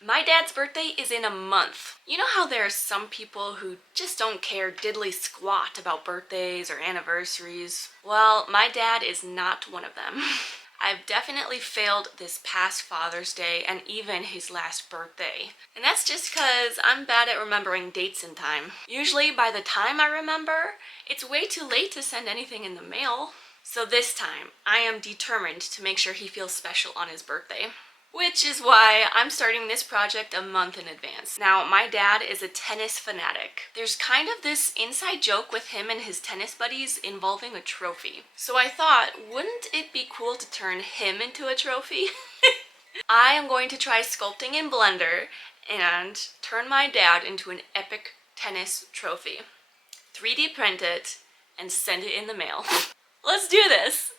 My dad's birthday is in a month. You know how there are some people who just don't care diddly squat about birthdays or anniversaries? Well, my dad is not one of them. I've definitely failed this past Father's Day and even his last birthday. And that's just because I'm bad at remembering dates in time. Usually by the time I remember, it's way too late to send anything in the mail. So this time, I am determined to make sure he feels special on his birthday. Which is why I'm starting this project a month in advance. Now, my dad is a tennis fanatic. There's kind of this inside joke with him and his tennis buddies involving a trophy. So I thought, wouldn't it be cool to turn him into a trophy? I am going to try sculpting in Blender and turn my dad into an epic tennis trophy. 3D print it and send it in the mail. Let's do this!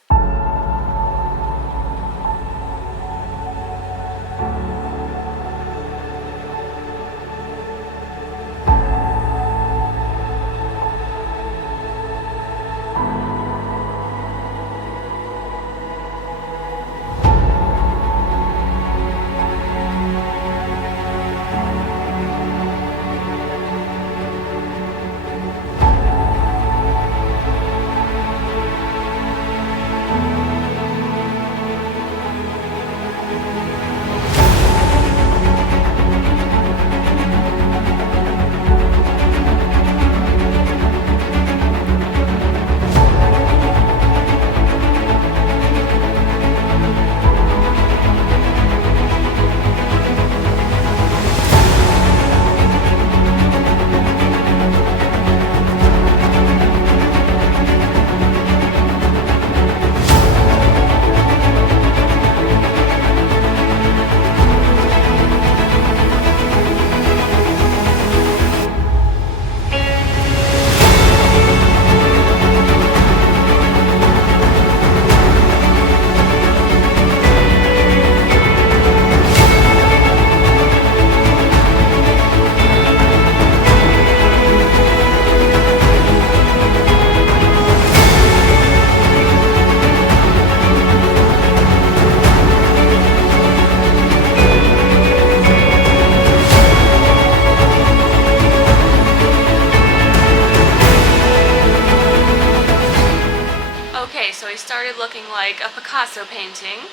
Looking like a Picasso painting.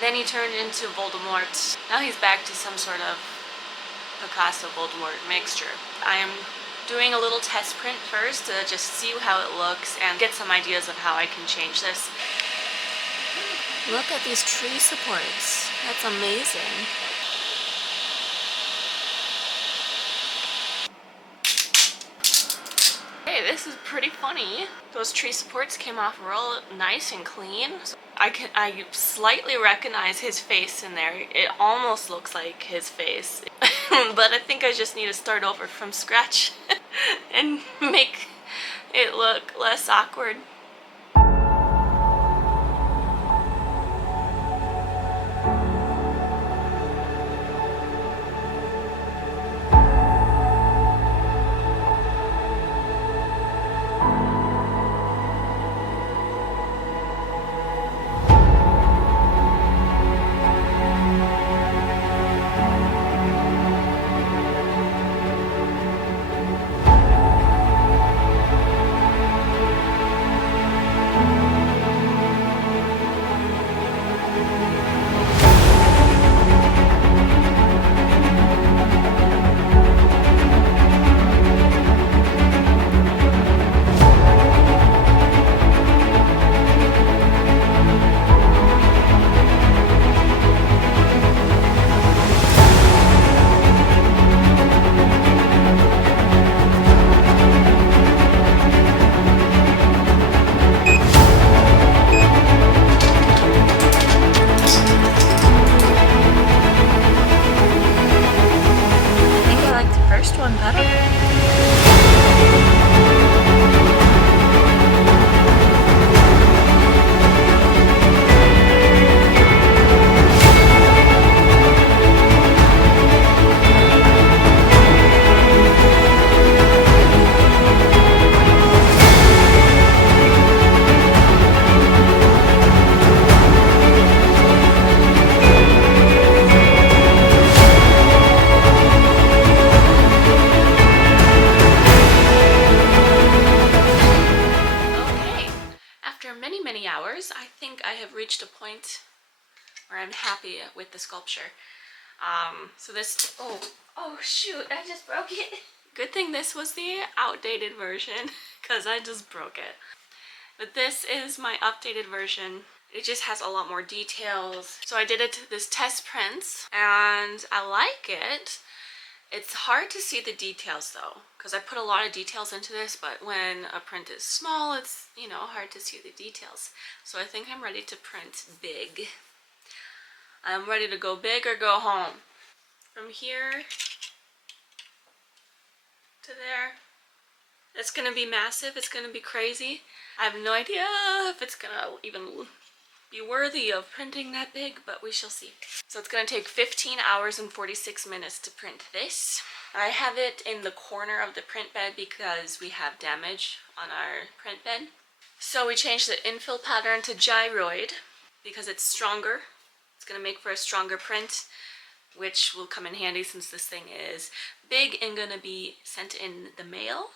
Then he turned into Voldemort. Now he's back to some sort of Picasso-Voldemort mixture. I am doing a little test print first to just see how it looks and get some ideas of how I can change this. Look at these tree supports. That's amazing. Hey, this is pretty funny. Those tree supports came off real nice and clean. So I slightly recognize his face in there. It almost looks like his face. But I think I just need to start over from scratch and make it look less awkward. or I'm happy with the sculpture. So this, oh shoot, I just broke it. Good thing this was the outdated version, because I just broke it. But this is my updated version. It just has a lot more details. So I did this test prints, and I like it. It's hard to see the details though, because I put a lot of details into this, but when a print is small, it's, you know, hard to see the details. So I think I'm ready to print big. I'm ready to go big or go home. From here to there, it's gonna be massive, it's gonna be crazy. I have no idea if it's gonna even be worthy of printing that big, but we shall see. So it's gonna take 15 hours and 46 minutes to print this. I have it in the corner of the print bed because we have damage on our print bed. So we changed the infill pattern to gyroid because it's stronger. It's gonna make for a stronger print, which will come in handy since this thing is big and gonna be sent in the mail.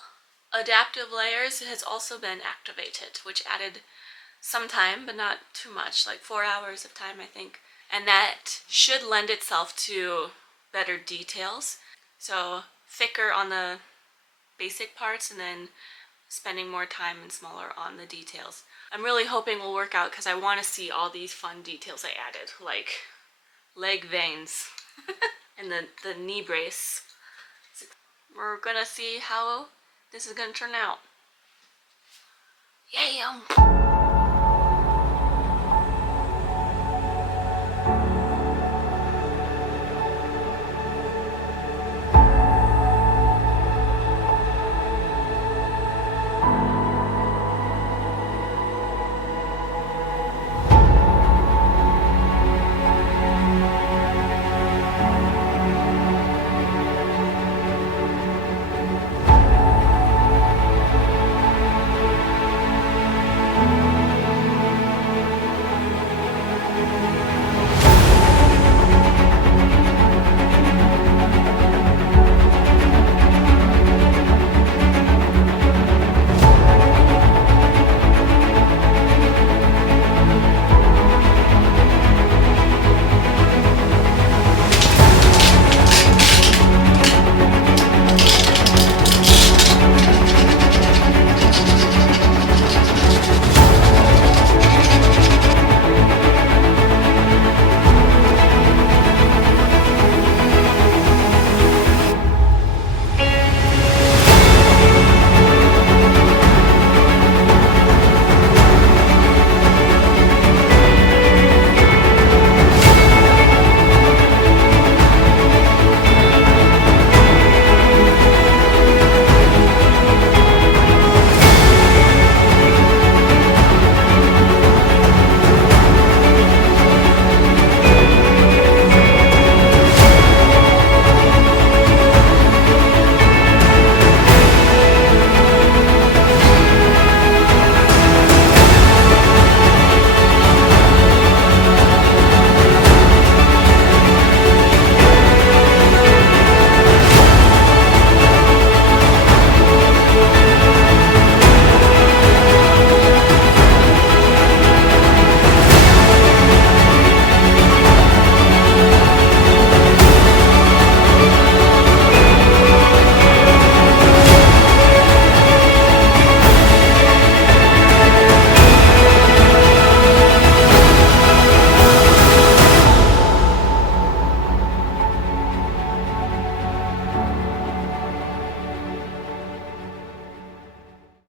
Adaptive layers has also been activated, which added some time, but not too much, like 4 hours of time, I think. And that should lend itself to better details. So thicker on the basic parts and then spending more time and smaller on the details. I'm really hoping will work out because I want to see all these fun details I added, like leg veins and the knee brace. We're gonna see how this is gonna turn out. Yeah.